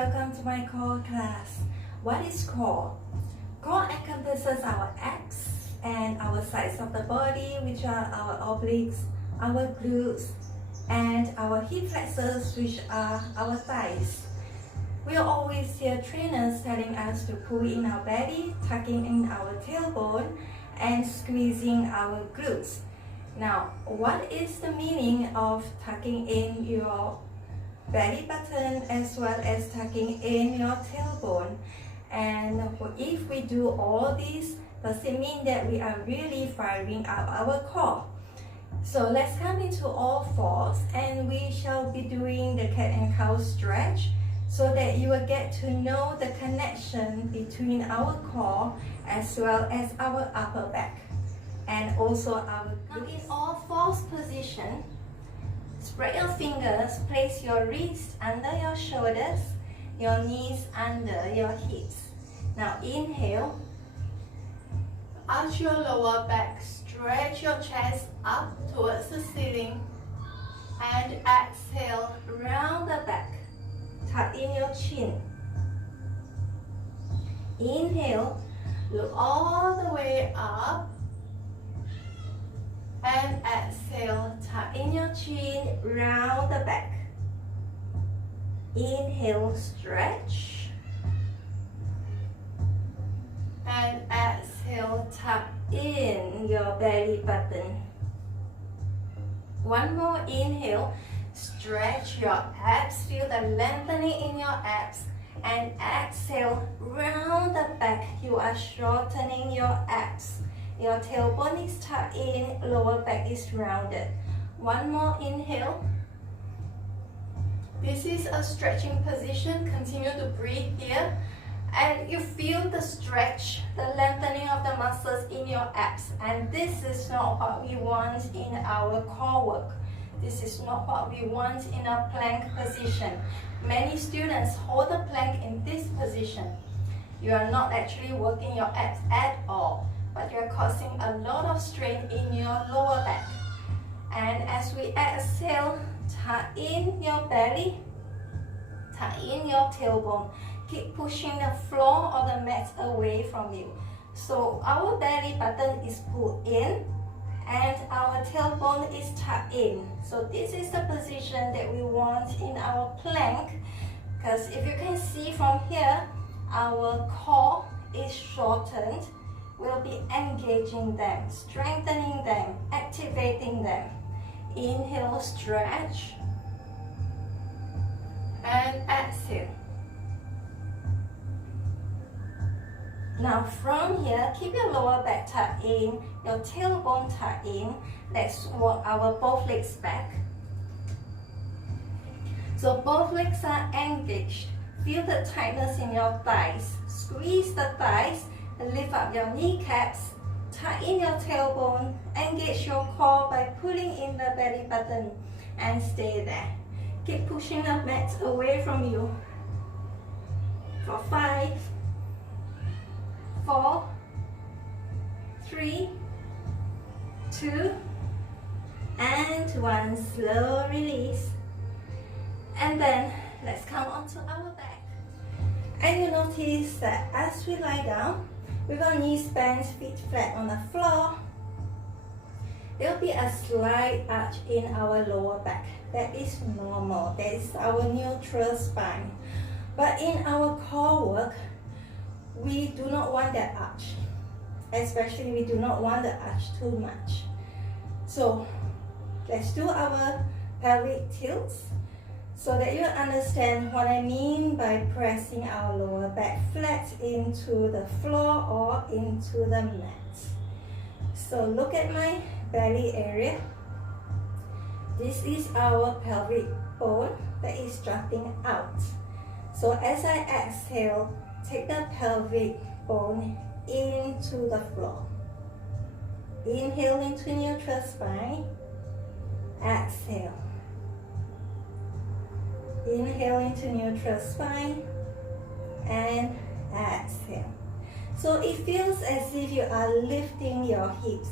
welcome to my core class. What is core? Core encompasses our abs and our sides of the body, which are our obliques, our glutes, and our hip flexors, which are our thighs. We always hear trainers telling us to pull in our belly, tucking in our tailbone, and squeezing our glutes. Now, what is the meaning of tucking in your belly button as well as tucking in your tailbone? And if we do all this, does it mean that we are really firing up our core? So let's come into all fours, and we shall be doing the cat and cow stretch so that you will get to know the connection between our core as well as our upper back and also our glutes. In all fours position, spread your fingers, place your wrists under your shoulders, your knees under your hips. Now inhale, arch your lower back, stretch your chest up towards the ceiling, and exhale, round the back, tuck in your chin. Inhale, look all the way up, and exhale, tuck in your chin, round the back. Inhale, stretch, and exhale, tuck in your belly button. One more inhale, stretch your abs, feel the lengthening in your abs, and exhale, round the back. You are shortening your abs. Your tailbone is tucked in, lower back is rounded. One more inhale. This is a stretching position. Continue to breathe here. And you feel the stretch, the lengthening of the muscles in your abs. And this is not what we want in our core work. This is not what we want in a plank position. Many students hold the plank in this position. You are not actually working your abs at all, but you're causing a lot of strain in your lower back. And as we exhale, tuck in your belly, tuck in your tailbone. Keep pushing the floor or the mat away from you. So our belly button is pulled in and our tailbone is tucked in. So this is the position that we want in our plank, because if you can see from here, our core is shortened. We'll be engaging them, strengthening them, activating them. Inhale, stretch, and exhale. Now from here, keep your lower back tucked in, your tailbone tucked in. Let's walk our both legs back. So both legs are engaged. Feel the tightness in your thighs. Squeeze the thighs. Lift up your kneecaps, tuck in your tailbone, engage your core by pulling in the belly button, and stay there. Keep pushing the mat away from you. For 5, 4, 3, 2, and 1. Slow release. And then let's come onto our back. And you notice that as we lie down, with our knees bent, feet flat on the floor, there will be a slight arch in our lower back. That is normal. That is our neutral spine. But in our core work, we do not want that arch. Especially we do not want the arch too much. So let's do our pelvic tilts, so that you understand what I mean by pressing our lower back flat into the floor or into the mat. So look at my belly area. This is our pelvic bone that is jutting out. So as I exhale, take the pelvic bone into the floor. Inhale into neutral spine. Exhale. Inhale into neutral spine and exhale. So it feels as if you are lifting your hips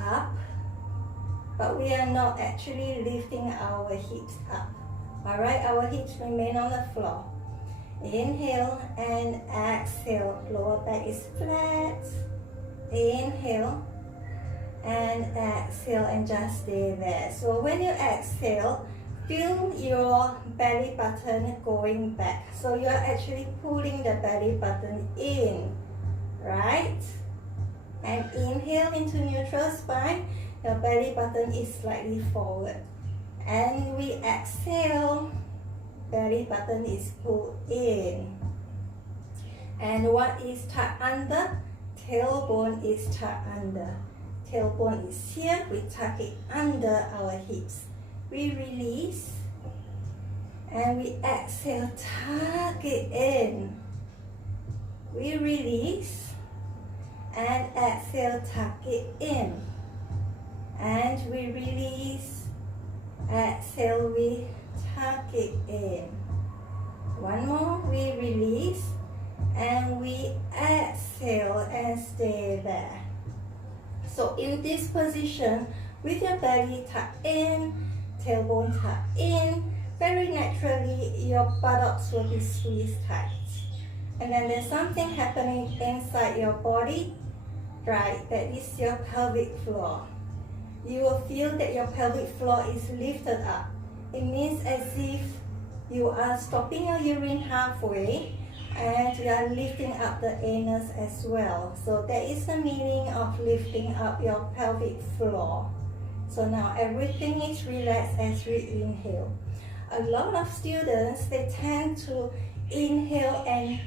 up, but we are not actually lifting our hips up. Alright, our hips remain on the floor. Inhale and exhale. Lower back is flat. Inhale and exhale and just stay there. So when you exhale, feel your belly button going back. So you are actually pulling the belly button in, right? And inhale into neutral spine. Your belly button is slightly forward. And we exhale, belly button is pulled in. And what is tucked under? Tailbone is tucked under. Tailbone is here, we tuck it under our hips. We release and we exhale, tuck it in. We release and exhale, tuck it in. And we release, exhale, we tuck it in. One more, we release and we exhale and stay there. So in this position, with your belly tucked in, tailbone tucked in, very naturally your buttocks will be squeezed tight. And then there's something happening inside your body, right? That is your pelvic floor. You will feel that your pelvic floor is lifted up. It means as if you are stopping your urine halfway and you are lifting up the anus as well. So that is the meaning of lifting up your pelvic floor. So now everything is relaxed as we inhale. A lot of students, they tend to inhale and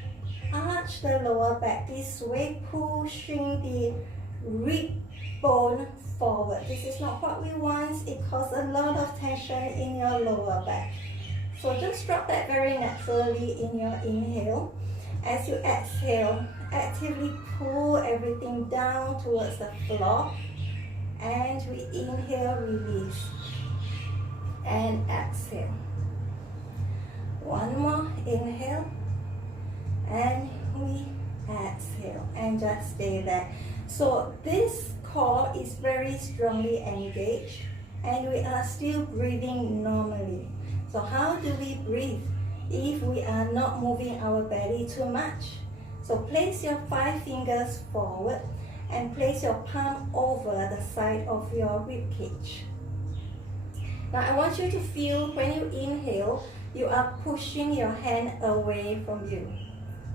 arch the lower back this way, pushing the rib bone forward. This is not what we want. It causes a lot of tension in your lower back. So just drop that very naturally in your inhale. As you exhale, actively pull everything down towards the floor. And we inhale, release, and exhale. One more, inhale, and we exhale, and just stay there. So this core is very strongly engaged, and we are still breathing normally. So how do we breathe if we are not moving our belly too much? So place your 5 fingers forward and place your palm over the side of your rib cage. Now I want you to feel when you inhale, you are pushing your hand away from you.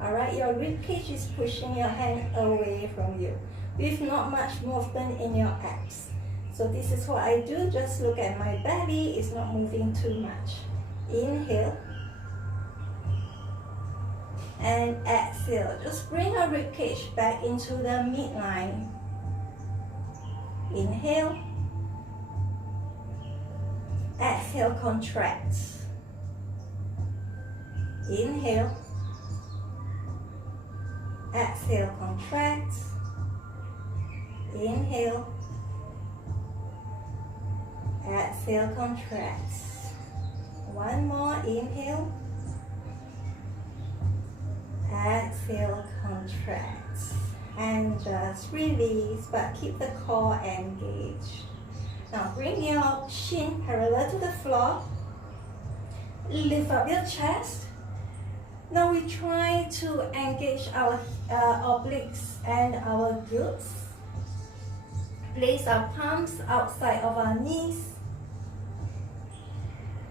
Alright, your rib cage is pushing your hand away from you with not much movement in your abs. So this is what I do, just look at my belly, it's not moving too much. Inhale and exhale. Just bring your rib cage back into the midline. Inhale, exhale, contract. Inhale, exhale, contract. Inhale, exhale, contract. One more, inhale, exhale, contract, and just release, but keep the core engaged. Now bring your shin parallel to the floor, lift up your chest. Now we try to engage our obliques and our glutes. Place our palms outside of our knees.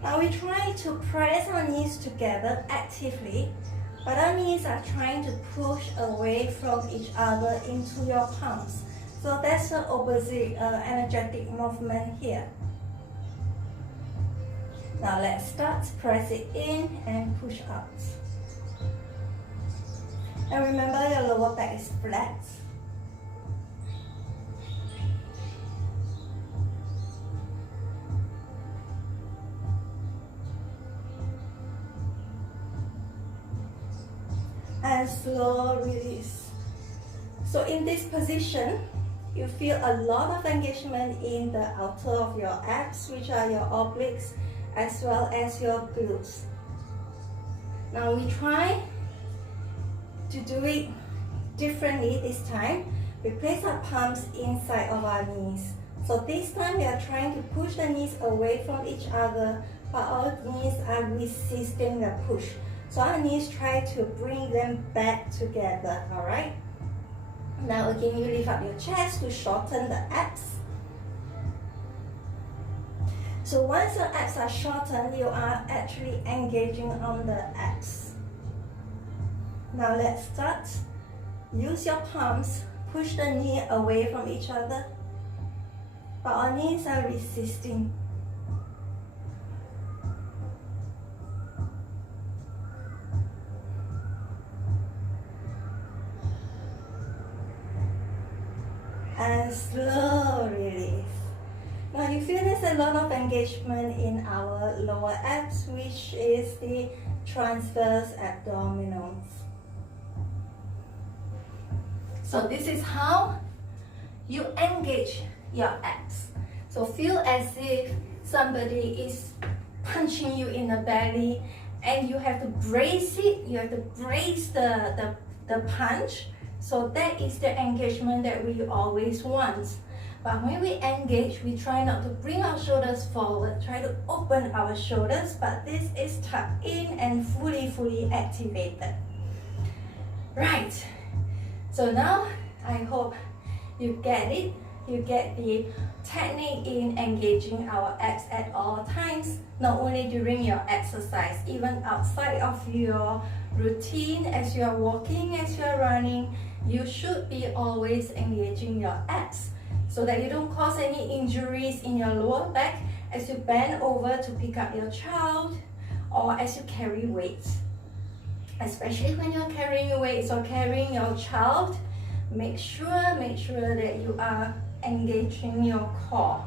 Now we try to press our knees together actively, but our knees are trying to push away from each other into your palms. So that's the opposite energetic movement here. Now let's start. Press it in and push out. And remember your lower back is flat. And slow release. So in this position, you feel a lot of engagement in the outer of your abs, which are your obliques, as well as your glutes. Now we try to do it differently this time. We place our palms inside of our knees. So this time we are trying to push the knees away from each other, but our knees are resisting the push. So our knees, try to bring them back together, all right? Now again, you lift up your chest to shorten the abs. So once your abs are shortened, you are actually engaging on the abs. Now let's start. Use your palms, push the knee away from each other, but our knees are resisting. And slow release. Now you feel there's a lot of engagement in our lower abs, which is the transverse abdominals. So this is how you engage your abs. So feel as if somebody is punching you in the belly and you have to brace it, you have to brace the punch. So that is the engagement that we always want. But when we engage, we try not to bring our shoulders forward, try to open our shoulders, but this is tucked in and fully activated. Right, so now I hope you get it. You get the technique in engaging our abs at all times, not only during your exercise, even outside of your routine, as you are walking, as you are running, you should be always engaging your abs so that you don't cause any injuries in your lower back as you bend over to pick up your child or as you carry weights. Especially when you're carrying weights or carrying your child, make sure that you are engaging your core.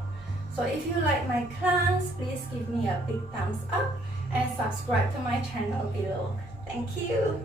So if you like my class, please give me a big thumbs up and subscribe to my channel below. Thank you.